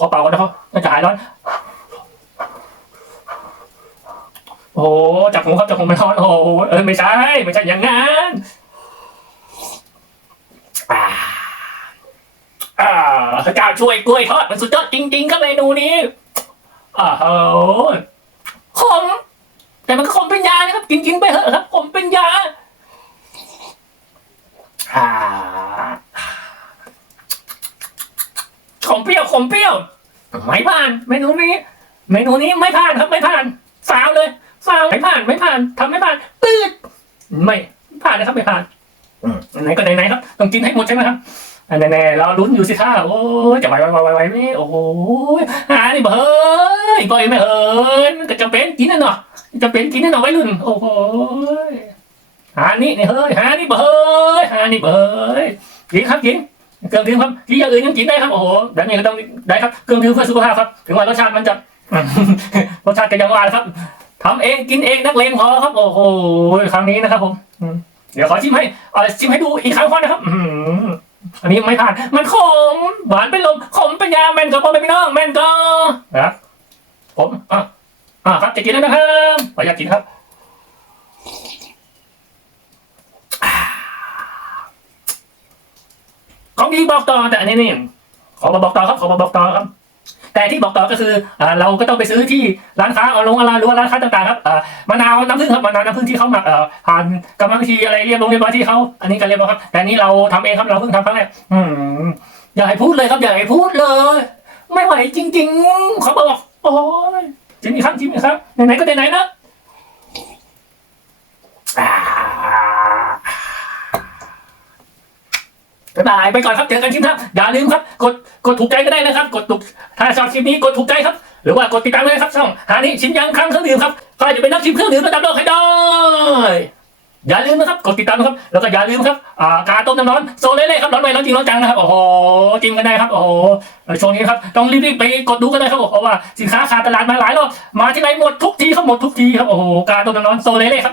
ขอเป่าก่อนนะครับจะหายร้อนโอ้โหจับหูครับจับหูมันร้อนโอ้โหเออไม่ใช่ไม่ใช่อย่างนั้นอ่าอ่าก้าช่วยกล้วยทอดมันสุดยอดจริงๆครับเมนูนี้อ่าโหขมแต่มันก็ขมเป็นยานะครับ กินกินๆไปเถอะครับขมเป็นยาอ่า ขมเปรี้ยวขมเปรี้ยวไม่ผ่านเมนูนี้ เมนูนี้ไม่ผ่านครับไม่ผ่านสาวเลยสาวไม่ผ่านไม่ผ่านทำไม่ผ่านตืดไม่ผ่านนะครับไม่ผ่านอืมไหนก็ไหนๆครับต้องกินให้หมดใช่ไหมครับอันแน่ๆเราลุ้นอยู่สิท่าโอ้ยจะไหวไหวไหวไหวไหมโอ้ยหานี่เบยบ่อยไหม่เอ้ยมันก็จะเป็นกินน่ะเนาะจะเป็นกินน่ะเนาะไว้รุ่นโอ้โหหานี่นี่เฮ้ยหานี่เบยหานี่เบยกินครับกิน เครื่องดื่มครับกินอย่างอื่นยังกินได้ครับโอ้โหแบบนี้ก็ต้องได้ครับเครื่องดื่มเพื่อสุขภาพครับ ถึงว่ารสชาติมันจะรสชาติก็ยังว่าครับทำเองกินเองนักเลงพอครับ โอ้โหครั้งนี้นะครับผมเดี๋ยวขอชิมให้เอาชิมให้ดูอีกครั้งก่อนนะครับอันนี้ไม่ผ่านมันขมหวานเป็นลมขมเป็นยาแม่นก็พอไม่พี่น้องแม่นก็นะครับผมอะอะครับจะกินแล้วนะครับขออยากกินครับอ่าข องดีบอกต่อแต่อันนี้นี่ขอมาบอกต่อครับขอมาบอกต่อครับ แต่ที่บอกต่อก็คืออ่าเราก็ต้องไปซื้อที่ร้านค้าเอาลงอะไรหรือว่าร้านค้าต่างๆครับอ่ามะนาวน้ำผึ้งครับมะนาวน้ำผึ้งที่เขาหมักอ่อผ่านกรรมวิธีอะไรเรียบร้อยเรียบร้อยที่เขาอันนี้ก็เรียบร้อยครับ แต่อันนี้เราทำเองครับเราเพิ่งทำครั้งแรกอย่าให้พูดเลยครับอย่าให้พูดเลย ไม่ไหวจริง ๆเขาบอกโอ้ยจิมอีกครั้งจิมอีกครั้งไหนๆก็ไหนๆนะอ่า บ๊ายบายไปก่อนครับเจอกันคลิปหน้าอย่าลืมครับ กดกดถูกใจก็ได้นะครับ กดถูกถ้าชอบคลิปนี้กดถูกใจครับ หรือว่ากดติดตามเลยครับช่องหานี่ชิมยังครั้งเครื่องดื่มครับก็จะเป็นนักชิมเครื่องดื่มระดับโลกให้ได้อย่าลืมนะครับกดติดตามนะครับ แล้วก็อย่าลืมครับอ่ากาต้มน้ำร้อนโซเล่เล่ครับร้อนไปร้อนจริงร้อนจังนะครับโอ้โหจิ้มกันได้ครับโอ้โหช่วงนี้ครับต้องรีบๆไปกดดูกันเลยครับเพราะว่าสินค้าขาดตลาดมาหลายรอบมาที่ไหนหมดทุกทีครับหมดทุกทีครับโอ้โหกาต้มน้ำร้อนโซเล่เล่ครับ